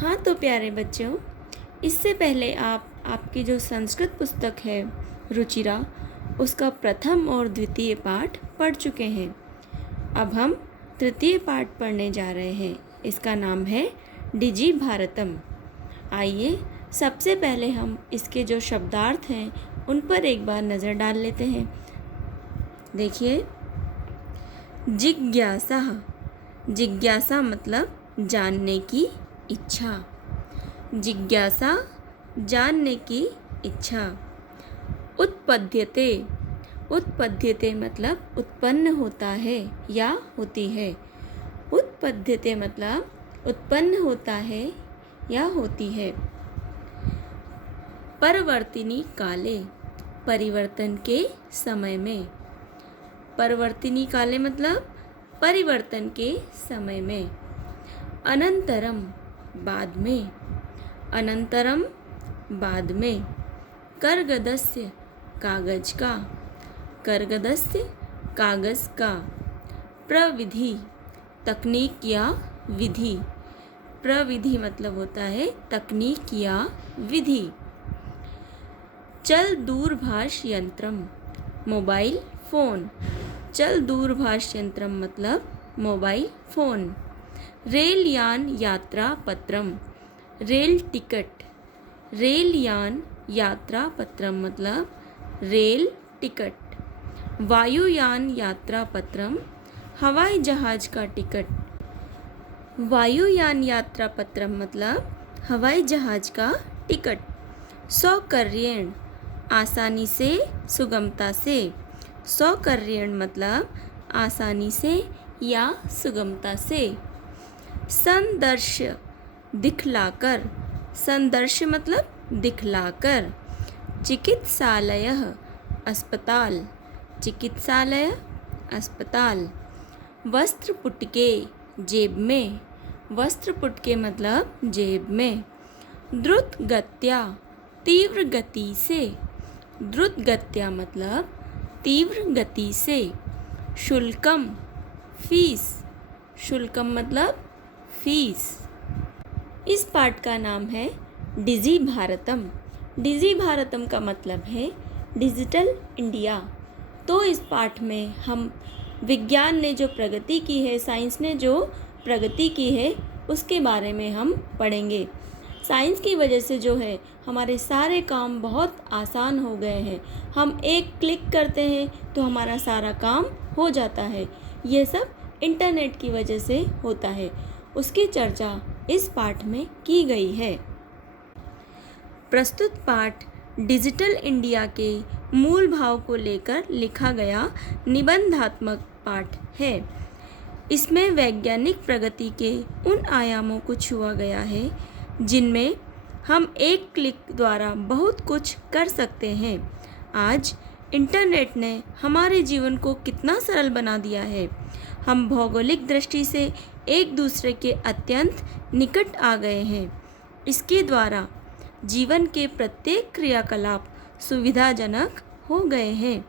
हाँ तो प्यारे बच्चों, इससे पहले आप आपकी जो संस्कृत पुस्तक है रुचिरा, उसका प्रथम और द्वितीय पाठ पढ़ चुके हैं। अब हम तृतीय पाठ पढ़ने जा रहे हैं। इसका नाम है डिजी भारतम। आइए सबसे पहले हम इसके जो शब्दार्थ हैं उन पर एक बार नज़र डाल लेते हैं। देखिए, जिज्ञासा। जिज्ञासा मतलब जानने की इच्छा। जिज्ञासा जानने की इच्छा। उत्पद्यते। उत्पद्यते मतलब उत्पन्न होता है या होती है। उत्पद्यते मतलब उत्पन्न होता है या होती है। परिवर्तिनी काले, परिवर्तन के समय में। परिवर्तिनी काले मतलब परिवर्तन के समय में। अनंतरम बाद में। अनंतरम बाद में। करगदस्य कागज का। करगदस्य कागज का। प्रविधि तकनीक या विधि। प्रविधि मतलब होता है तकनीक या विधि। चल दूरभाष यंत्रम मोबाइल फ़ोन। चल दूरभाष यंत्रम मतलब मोबाइल फ़ोन। रेल यान यात्रा पत्रम, रेल टिकट। रेल यान यात्रा पत्रम मतलब रेल टिकट। वायुयान यात्रा पत्रम, हवाई जहाज का टिकट। वायुयान यात्रा पत्रम मतलब हवाई जहाज का टिकट। सौकर्यण आसानी से, सुगमता से। सौकर्यण मतलब आसानी से या सुगमता से। संदर्श्य दिखलाकर। संदर्श्य मतलब दिखलाकर। चिकित्सालय अस्पताल। चिकित्सालय अस्पताल। वस्त्र पुटके जेब में। वस्त्र पुटके मतलब जेब में। द्रुत गत्या तीव्र गति से। द्रुत गत्या मतलब तीव्र गति से। शुल्कम फीस। शुल्कम मतलब फीस। इस पाठ का नाम है डिजी भारतम। डिजी भारतम का मतलब है डिजिटल इंडिया। तो इस पाठ में हम विज्ञान ने जो प्रगति की है, साइंस ने जो प्रगति की है, उसके बारे में हम पढ़ेंगे। साइंस की वजह से जो है हमारे सारे काम बहुत आसान हो गए हैं। हम एक क्लिक करते हैं तो हमारा सारा काम हो जाता है। ये सब इंटरनेट की वजह से होता है। उसकी चर्चा इस पाठ में की गई है। प्रस्तुत पाठ डिजिटल इंडिया के मूल भाव को लेकर लिखा गया निबंधात्मक पाठ है। इसमें वैज्ञानिक प्रगति के उन आयामों को छुआ गया है जिनमें हम एक क्लिक द्वारा बहुत कुछ कर सकते हैं। आज इंटरनेट ने हमारे जीवन को कितना सरल बना दिया है। हम भौगोलिक दृष्टि से एक दूसरे के अत्यंत निकट आ गए हैं। इसके द्वारा जीवन के प्रत्येक क्रियाकलाप सुविधाजनक हो गए हैं।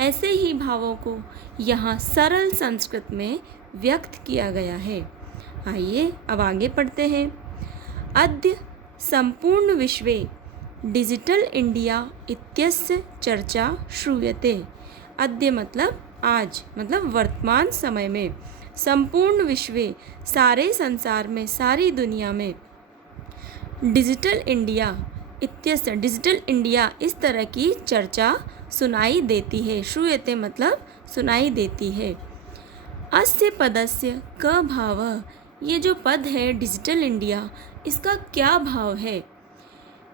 ऐसे ही भावों को यहाँ सरल संस्कृत में व्यक्त किया गया है। आइए अब आगे पढ़ते हैं। अद्य संपूर्ण विश्वे डिजिटल इंडिया इत्यस्य चर्चा श्रूयते। अद्य मतलब आज, मतलब वर्तमान समय में। संपूर्ण विश्वे सारे संसार में, सारी दुनिया में। डिजिटल इंडिया इत्यस्य, डिजिटल इंडिया इस तरह की चर्चा सुनाई देती है। श्रूयते मतलब सुनाई देती है। अस्य पदस्य क भावः, ये जो पद है डिजिटल इंडिया, इसका क्या भाव है।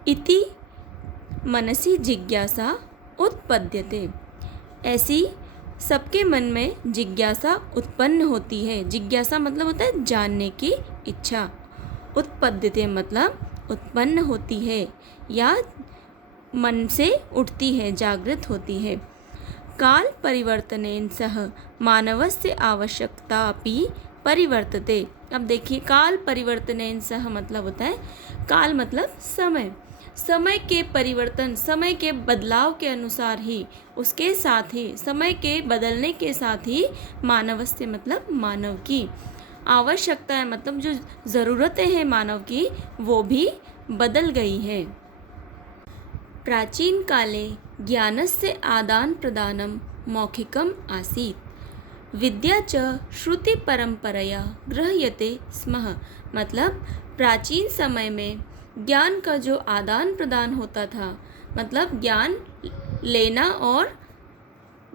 इति मनसि जिज्ञासा उत्पद्यते, ऐसी सबके मन में जिज्ञासा उत्पन्न होती है। जिज्ञासा मतलब होता है जानने की इच्छा। उत्पद्यते मतलब उत्पन्न होती है या मन से उठती है, जागृत होती है। काल परिवर्तनेन सह मानवस्य आवश्यकता अपि परिवर्तते। अब देखिए, काल परिवर्तनेन सह मतलब होता है, काल मतलब समय। समय के परिवर्तन, समय के बदलाव के अनुसार ही, उसके साथ ही, समय के बदलने के साथ ही मानवस्य मतलब मानव की आवश्यकताएं मतलब जो ज़रूरतें हैं मानव की वो भी बदल गई है। प्राचीन काले ज्ञानस्य आदान प्रदानं मौखिकम् आसीत् विद्या च श्रुति परंपरया गृह्यते स्म। मतलब प्राचीन समय में ज्ञान का जो आदान प्रदान होता था, मतलब ज्ञान लेना और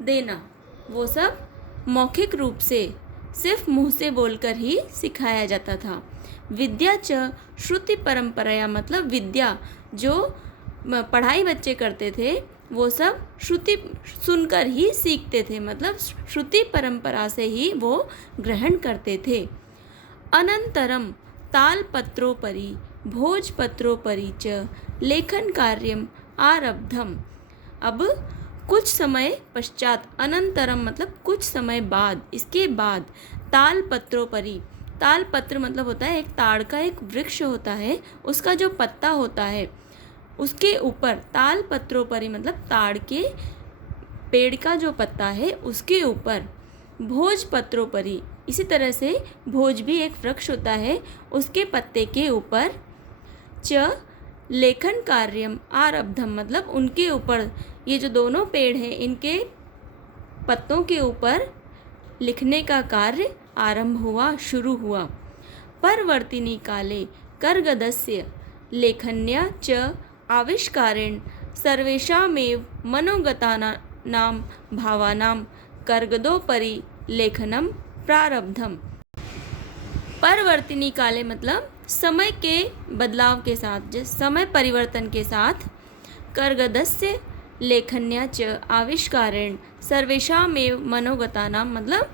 देना, वो सब मौखिक रूप से सिर्फ मुंह से बोलकर ही सिखाया जाता था। विद्या च श्रुति परंपराया मतलब विद्या जो पढ़ाई बच्चे करते थे वो सब श्रुति सुनकर ही सीखते थे, मतलब श्रुति परंपरा से ही वो ग्रहण करते थे। अनंतरम तालपत्रोपरि भोजपत्रोपरि च लेखन कार्यम आरब्धम। अब कुछ समय पश्चात, अनंतरम मतलब कुछ समय बाद, इसके बाद तालपत्रोपरि, तालपत्र मतलब होता है एक ताड़ का एक वृक्ष होता है, उसका जो पत्ता होता है उसके ऊपर, तालपत्रोपरि मतलब ताड़ के पेड़ का जो पत्ता है उसके ऊपर, भोजपत्रोपरि इसी तरह से भोज भी एक वृक्ष होता है, उसके पत्ते के ऊपर च लेखन कार्यम आरब्धम मतलब उनके ऊपर, ये जो दोनों पेड़ हैं इनके पत्तों के ऊपर लिखने का कार्य आरंभ हुआ, शुरू हुआ। परवर्तिनी काले कर्गदस्य लेखन्या च आविष्कारेण सर्वेषामेव मनोगतानां भावानां कर्गदोपरि लेखनम प्रारब्धम। परवर्तिनी काले मतलब समय के बदलाव के साथ, जिस समय परिवर्तन के साथ, कर्गदस्य लेखन्या च आविष्कारेण सर्वेषामेव मनोगतानां मतलब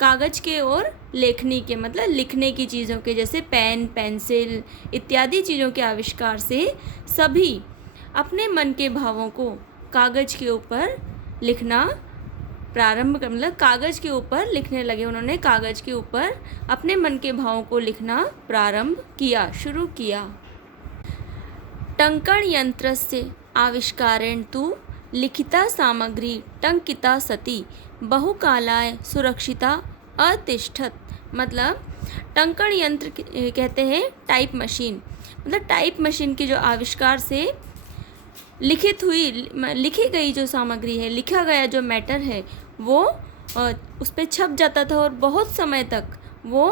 कागज के और लेखनी के मतलब लिखने की चीज़ों के, जैसे पेन, पेंसिल इत्यादि चीज़ों के आविष्कार से सभी अपने मन के भावों को कागज के ऊपर लिखना प्रारंभ कर, मतलब कागज के ऊपर लिखने लगे। उन्होंने कागज के ऊपर अपने मन के भावों को लिखना प्रारंभ किया, शुरू किया। टंकण यंत्रस्य आविष्कारेण तु लिखिता सामग्री टंकिता सती बहुकालाय सुरक्षिता अतिष्ठत। मतलब टंकण यंत्र कहते हैं टाइप मशीन, मतलब टाइप मशीन के जो आविष्कार से लिखी गई जो सामग्री है, लिखा गया जो मैटर है वो उस पर छप जाता था और बहुत समय तक वो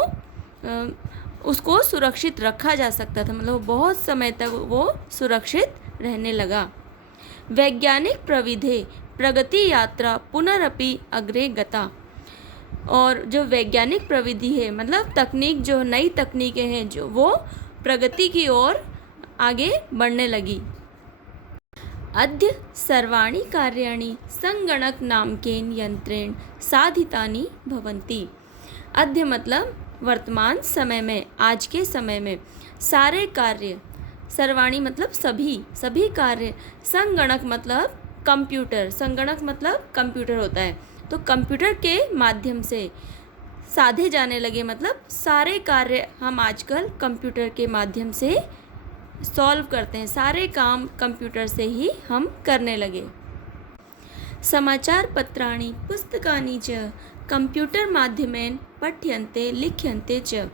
उसको सुरक्षित रखा जा सकता था, मतलब बहुत समय तक वो सुरक्षित रहने लगा। वैज्ञानिक प्रविधि प्रगति यात्रा पुनरपि अग्रे गता। और जो वैज्ञानिक प्रविधि है मतलब तकनीक, जो नई तकनीकें हैं जो वो प्रगति की ओर आगे बढ़ने लगी। अद्य सर्वाणि कार्याणि संगणक नामकेन यंत्रेण साधितानि भवन्ति। अद्य मतलब वर्तमान समय में, आज के समय में सारे कार्य, सर्वाणी मतलब सभी कार्य, संगणक मतलब कंप्यूटर, संगणक मतलब कंप्यूटर होता है, तो कंप्यूटर के माध्यम से साधे जाने लगे, मतलब सारे कार्य हम आजकल कंप्यूटर के माध्यम से सॉल्व करते हैं, सारे काम कंप्यूटर से ही हम करने लगे। समाचार पत्राणि पुस्तकानि च कंप्यूटर माध्यमेन पठ्यन्ते लिख्यन्ते च।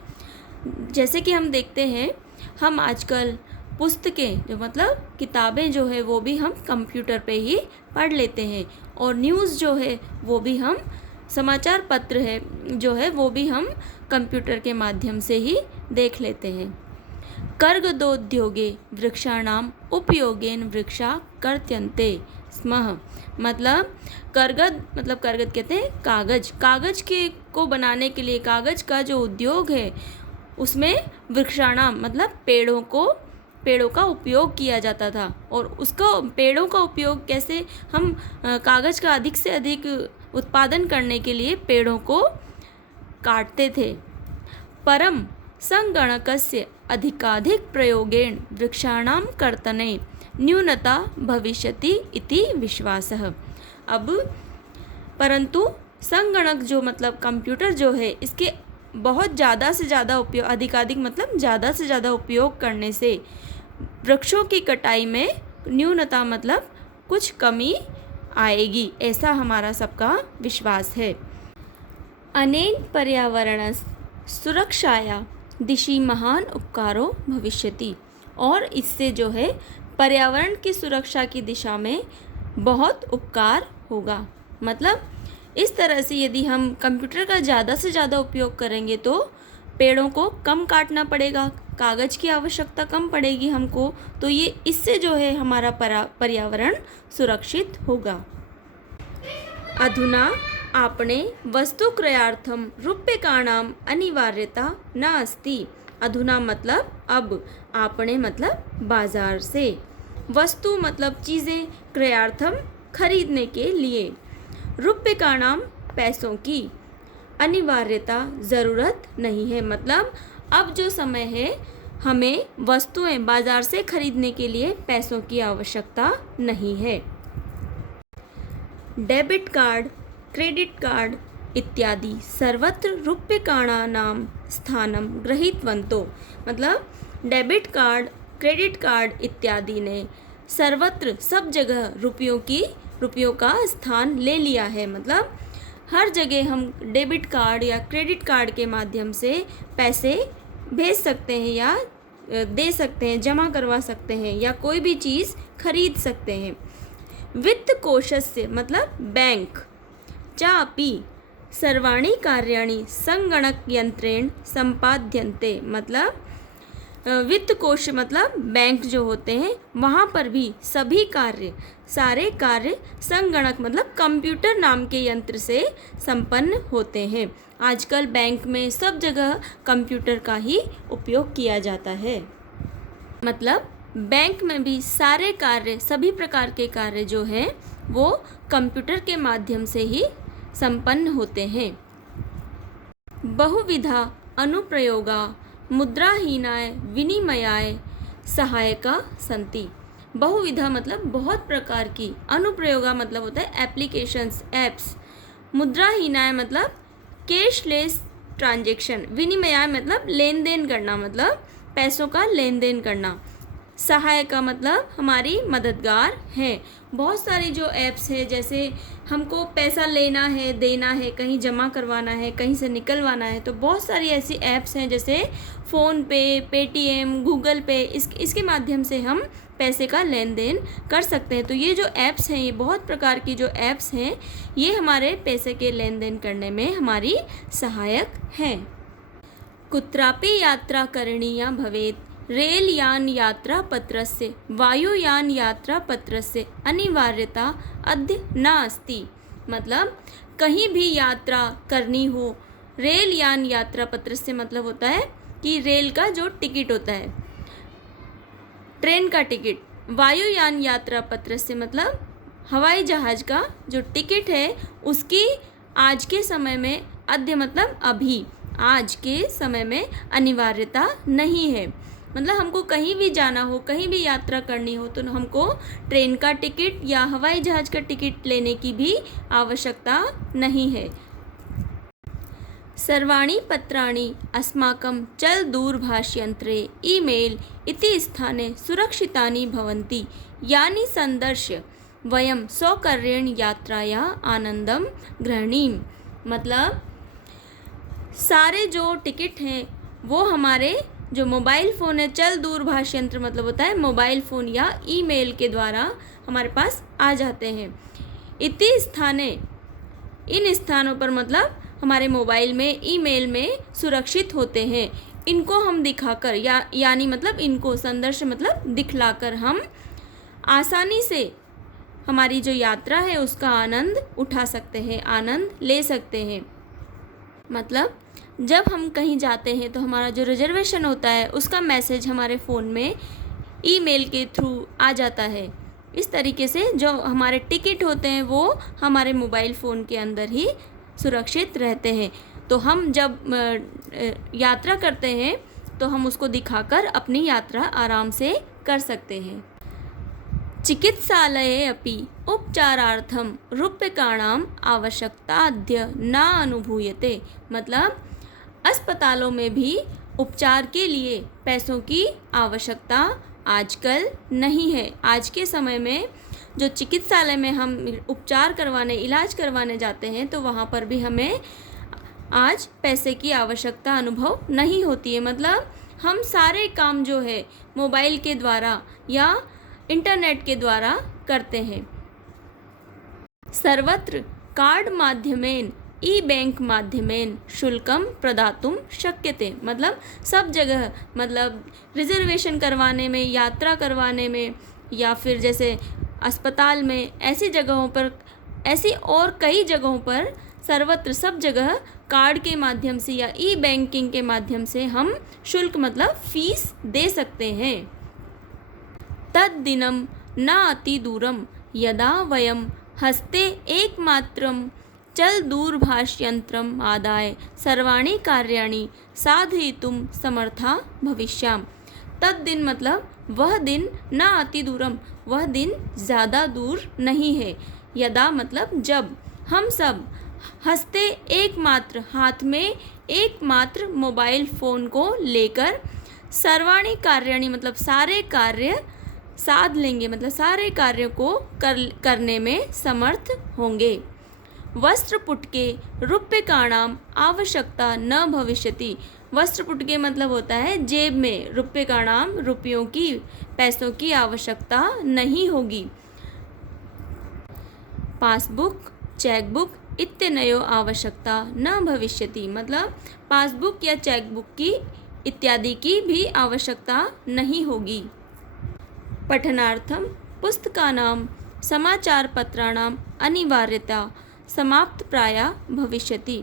जैसे कि हम देखते हैं, हम आजकल पुस्तकें जो मतलब किताबें जो है वो भी हम कंप्यूटर पे ही पढ़ लेते हैं, और न्यूज़ जो है वो भी हम, समाचार पत्र है जो है वो भी हम कंप्यूटर के माध्यम से ही देख लेते हैं। कर्गदोद्योगे वृक्षाणाम उपयोगेन वृक्षा कर्त्यन्ते स्म। मतलब कर्गद कहते हैं कागज के को बनाने के लिए, कागज का जो उद्योग है उसमें वृक्षाणाम मतलब पेड़ों का उपयोग किया जाता था। और उसका पेड़ों का उपयोग कैसे, हम कागज का अधिक से अधिक उत्पादन करने के लिए पेड़ों को काटते थे। परम संगणकस्य अधिकाधिक प्रयोगेण वृक्षाणां कर्तने न्यूनता भविष्यति इति विश्वासः। अब परंतु संगणक जो मतलब कंप्यूटर जो है, इसके बहुत ज़्यादा से ज़्यादा उपयोग, अधिकाधिक मतलब ज़्यादा से ज़्यादा उपयोग करने से वृक्षों की कटाई में न्यूनता मतलब कुछ कमी आएगी, ऐसा हमारा सबका विश्वास है। अनेन पर्यावरणस्य सुरक्षाया दिशि महान उपकारो भविष्यति, और इससे जो है पर्यावरण की सुरक्षा की दिशा में बहुत उपकार होगा। मतलब इस तरह से यदि हम कंप्यूटर का ज़्यादा से ज़्यादा उपयोग करेंगे तो पेड़ों को कम काटना पड़ेगा, कागज़ की आवश्यकता कम पड़ेगी हमको, तो ये इससे जो है हमारा पर्यावरण सुरक्षित होगा। अधुना आपणे वस्तुक्रयार्थम रूप्यकाणाम अनिवार्यता न अस्ति। अधुना मतलब अब, आपणे मतलब बाजार से, वस्तु मतलब चीज़ें, क्रयार्थम खरीदने के लिए, रूप्यकाणाम पैसों की, अनिवार्यता ज़रूरत नहीं है। मतलब अब जो समय है हमें वस्तुएं बाजार से खरीदने के लिए पैसों की आवश्यकता नहीं है। डेबिट कार्ड, क्रेडिट कार्ड इत्यादि सर्वत्र रूप्यकाणानां स्थानं गृहीतवन्तो। मतलब डेबिट कार्ड, क्रेडिट कार्ड इत्यादि ने सर्वत्र सब जगह रुपयों का स्थान ले लिया है। मतलब हर जगह हम डेबिट कार्ड या क्रेडिट कार्ड के माध्यम से पैसे भेज सकते हैं या दे सकते हैं, जमा करवा सकते हैं या कोई भी चीज़ खरीद सकते हैं। वित्त कोशस्य मतलब बैंक, चापि सर्वाणि कार्याणि संगणक यंत्रेण संपाद्यन्ते। मतलब वित्त कोश मतलब बैंक जो होते हैं वहाँ पर भी सभी कार्य, सारे कार्य संगणक मतलब कंप्यूटर नाम के यंत्र से संपन्न होते हैं। आजकल बैंक में सब जगह कंप्यूटर का ही उपयोग किया जाता है। मतलब बैंक में भी सारे कार्य, सभी प्रकार के कार्य जो हैं वो कंप्यूटर के माध्यम से ही संपन्न होते हैं। बहुविधा अनुप्रयोगा मुद्राहीनाय विनिमयाय सहायका संति। बहुविधा मतलब बहुत प्रकार की, अनुप्रयोगा मतलब होता है एप्लीकेशंस, एप्स, मुद्राहीनाय मतलब कैशलेस ट्रांजैक्शन, विनिमयाय मतलब लेन देन करना, मतलब पैसों का लेन देन करना, सहायका मतलब हमारी मददगार है। बहुत सारी जो ऐप्स है, जैसे हमको पैसा लेना है, देना है, कहीं जमा करवाना है, कहीं से निकलवाना है, तो बहुत सारी ऐसी ऐप्स हैं जैसे फ़ोन पे, पेटीएम, गूगल पे, इसके माध्यम से हम पैसे का लेन देन कर सकते हैं। तो ये जो ऐप्स हैं, ये बहुत प्रकार की जो ऐप्स हैं, ये हमारे पैसे के लेन देन करने में हमारी सहायक हैं। कुत्रापि यात्रा करणीया भवेत् रेलयान यात्रापत्रस्य वायुयान यात्रापत्रस्य अनिवार्यता अद्य न अस्ति। मतलब कहीं भी यात्रा करनी हो, रेलयान यात्रापत्र से मतलब होता है कि रेल का जो टिकट होता है, ट्रेन का टिकट, वायुयान यात्रापत्र से मतलब हवाई जहाज़ का जो टिकट है उसकी आज के समय में, अद्य मतलब अभी, आज के समय में अनिवार्यता नहीं है। मतलब हमको कहीं भी जाना हो, कहीं भी यात्रा करनी हो तो हमको ट्रेन का टिकट या हवाई जहाज़ का टिकट लेने की भी आवश्यकता नहीं है। सर्वाणि पत्राणि अस्माकं चल दूरभाषयंत्रे ईमेल इति स्थाने सुरक्षितानि भवन्ति, यानि संदर्श्य वयं सौकर्येण यात्राया आनंदम ग्रहणीम। मतलब सारे जो टिकट हैं वो हमारे जो मोबाइल फ़ोन है, चल दूरभाष यंत्र मतलब होता है मोबाइल फ़ोन या ईमेल के द्वारा हमारे पास आ जाते हैं। इति स्थाने, इन स्थानों पर मतलब हमारे मोबाइल में, ईमेल में सुरक्षित होते हैं। इनको हम दिखाकर यानी मतलब इनको संदर्श मतलब दिखलाकर हम आसानी से हमारी जो यात्रा है उसका आनंद उठा सकते हैं, आनंद ले सकते हैं। मतलब जब हम कहीं जाते हैं तो हमारा जो रिजर्वेशन होता है उसका मैसेज हमारे फ़ोन में ईमेल के थ्रू आ जाता है। इस तरीके से जो हमारे टिकट होते हैं वो हमारे मोबाइल फ़ोन के अंदर ही सुरक्षित रहते हैं। तो हम जब यात्रा करते हैं तो हम उसको दिखाकर अपनी यात्रा आराम से कर सकते हैं। चिकित्सालये अपि उपचारार्थम रूप्यकाणाम आवश्यकताद्य न अनुभूयते। मतलब अस्पतालों में भी उपचार के लिए पैसों की आवश्यकता आजकल नहीं है। आज के समय में जो चिकित्सालय में हम उपचार करवाने, इलाज करवाने जाते हैं तो वहाँ पर भी हमें आज पैसे की आवश्यकता अनुभव नहीं होती है। मतलब हम सारे काम जो है मोबाइल के द्वारा या इंटरनेट के द्वारा करते हैं। सर्वत्र कार्ड माध्यमेन ई बैंक माध्यमेन शुल्कम प्रदातुम शक्यते। मतलब सब जगह, मतलब रिजर्वेशन करवाने में, यात्रा करवाने में, या फिर जैसे अस्पताल में, ऐसी जगहों पर, ऐसी और कई जगहों पर सर्वत्र सब जगह कार्ड के माध्यम से या ई बैंकिंग के माध्यम से हम शुल्क मतलब फीस दे सकते हैं। तद्दिनं न अतिदूरं यदा वयं हस्ते एकमात्रं चलदूरभाषयन्त्रम् आदाय सर्वाणि कार्याणि साधयितुं समर्था भविष्याम। तद्दिन मतलब वह दिन, न अतिदूरम वह दिन ज़्यादा दूर नहीं है, यदा मतलब जब, हम सब हस्ते एकमात्र हाथ में एकमात्र मोबाइल फ़ोन को लेकर सर्वाणि कार्याणि मतलब सारे कार्य साध लेंगे, मतलब सारे कार्यों को करने में समर्थ होंगे। वस्त्रपुटके रूप्यकाणाम आवश्यकता न भविष्यति। वस्त्रपुटके मतलब होता है जेब में, रूप्यकाणाम रुपयों की, पैसों की आवश्यकता नहीं होगी। पासबुक चेकबुक इत्यनयो आवश्यकता न भविष्यति। मतलब पासबुक या चेकबुक की इत्यादि की भी आवश्यकता नहीं होगी। पठनार्थम पुस्तकानां समाचारपत्राणाम अनिवार्यता समाप्त प्राय भविष्यति।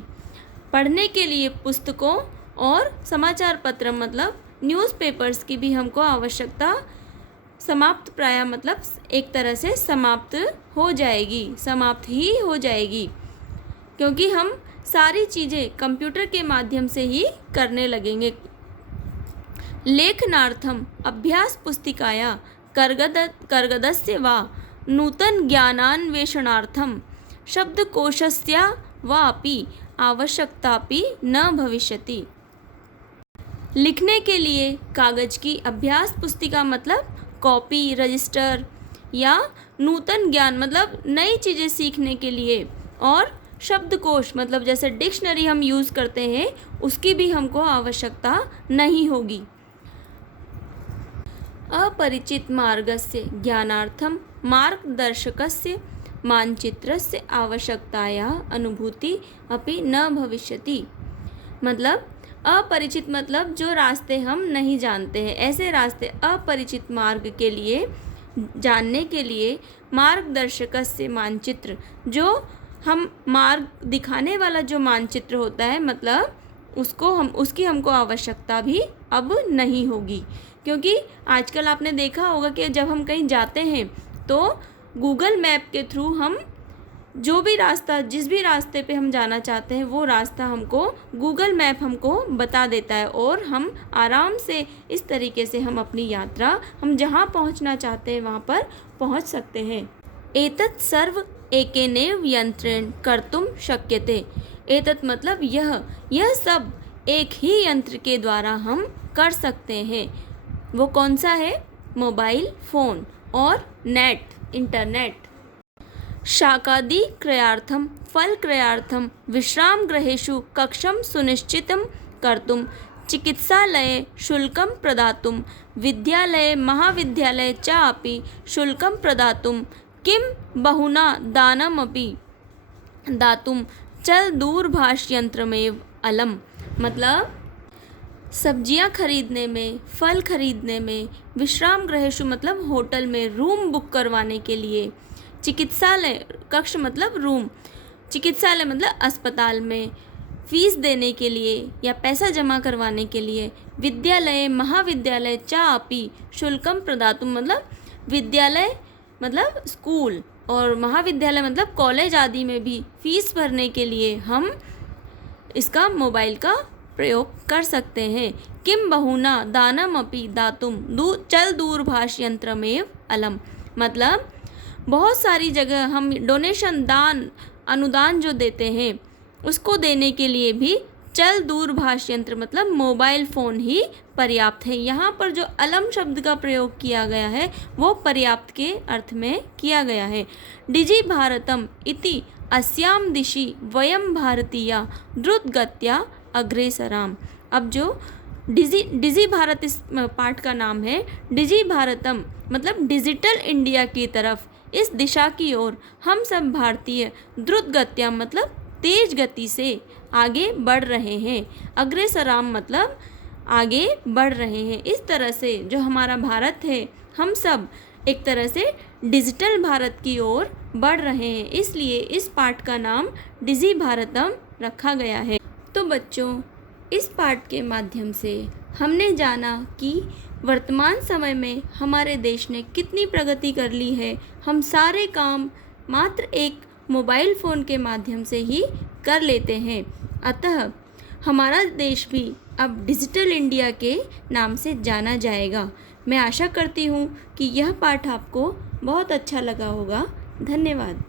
पढ़ने के लिए पुस्तकों और समाचार पत्र मतलब न्यूज़पेपर्स की भी हमको आवश्यकता समाप्त प्राय मतलब एक तरह से समाप्त हो जाएगी, समाप्त ही हो जाएगी, क्योंकि हम सारी चीज़ें कंप्यूटर के माध्यम से ही करने लगेंगे। लेखनार्थम अभ्यास पुस्तिकाया कर्गदस्य वा नूतन ज्ञानान्वेषणार्थम शब्दकोशस्य वापि आवश्यकतापि न भविष्यति। लिखने के लिए कागज की अभ्यास पुस्तिका मतलब कॉपी, रजिस्टर, या नूतन ज्ञान मतलब नई चीज़ें सीखने के लिए, और शब्दकोश मतलब जैसे डिक्शनरी हम यूज़ करते हैं उसकी भी हमको आवश्यकता नहीं होगी। अपरिचित मार्गस्य ज्ञानार्थम मार्गदर्शकस्य मानचित्रस्य आवश्यकताया अनुभूति अपि न भविष्यति। मतलब अपरिचित मतलब जो रास्ते हम नहीं जानते हैं, ऐसे रास्ते अपरिचित मार्ग के लिए जानने के लिए मार्गदर्शकस्य मानचित्र, जो हम मार्ग दिखाने वाला जो मानचित्र होता है, मतलब उसकी हमको आवश्यकता भी अब नहीं होगी। क्योंकि आजकल आपने देखा होगा कि जब हम कहीं जाते हैं तो गूगल मैप के थ्रू हम जो भी रास्ता, जिस भी रास्ते पे हम जाना चाहते हैं वो रास्ता हमको गूगल मैप हमको बता देता है, और हम आराम से इस तरीके से हम अपनी यात्रा, हम जहाँ पहुँचना चाहते हैं वहाँ पर पहुँच सकते हैं। एतत् सर्व एकेनैव यंत्रेण कर्तुम शक्यते। एतत् मतलब यह सब एक ही यंत्र के द्वारा हम कर सकते हैं। वो कौन सा है? मोबाइल फ़ोन और नेट, इंटरनेट। शाकादि क्रयार्थम फल क्रयार्थम विश्राम गृहेषु कक्षं सुनिश्चितं कर्तुं चिकित्सालये शुल्कं प्रदातुं विद्यालये महाविद्यालये च अपि शुल्कं प्रदातुं किं बहुना दानमपि दातुं चल दूरभाषयंत्रमेव अलम। मतलब सब्जियां खरीदने में, फल खरीदने में, विश्राम गृहेषु मतलब होटल में रूम बुक करवाने के लिए, चिकित्सालय कक्ष मतलब रूम, चिकित्सालय मतलब अस्पताल में फीस देने के लिए या पैसा जमा करवाने के लिए, विद्यालय महाविद्यालय च अपि शुल्कम प्रदातुम मतलब विद्यालय मतलब स्कूल और महाविद्यालय मतलब कॉलेज आदि में भी फीस भरने के लिए हम इसका मोबाइल का प्रयोग कर सकते हैं। किम बहुना दानमपि दातुम चल दूरभाषयंत्रमेव अलम। मतलब बहुत सारी जगह हम डोनेशन, दान, अनुदान जो देते हैं उसको देने के लिए भी चल दूरभाष यंत्र मतलब मोबाइल फ़ोन ही पर्याप्त है। यहाँ पर जो अलम शब्द का प्रयोग किया गया है वो पर्याप्त के अर्थ में किया गया है। डिजि भारतम इति अस्यां दिशि वयं भारतीया द्रुतगत्या अग्रेसराम। अब जो डिजी भारत इस पाठ का नाम है, डिजी भारतम मतलब डिजिटल इंडिया की तरफ, इस दिशा की ओर हम सब भारतीय द्रुत गत्या मतलब तेज गति से आगे बढ़ रहे हैं। अग्रेसराम मतलब आगे बढ़ रहे हैं। इस तरह से जो हमारा भारत है, हम सब एक तरह से डिजिटल भारत की ओर बढ़ रहे हैं, इसलिए इस पाठ का नाम डिजी भारतम रखा गया है। तो बच्चों, इस पाठ के माध्यम से हमने जाना कि वर्तमान समय में हमारे देश ने कितनी प्रगति कर ली है। हम सारे काम मात्र एक मोबाइल फ़ोन के माध्यम से ही कर लेते हैं। अतः हमारा देश भी अब डिजिटल इंडिया के नाम से जाना जाएगा। मैं आशा करती हूँ कि यह पाठ आपको बहुत अच्छा लगा होगा। धन्यवाद।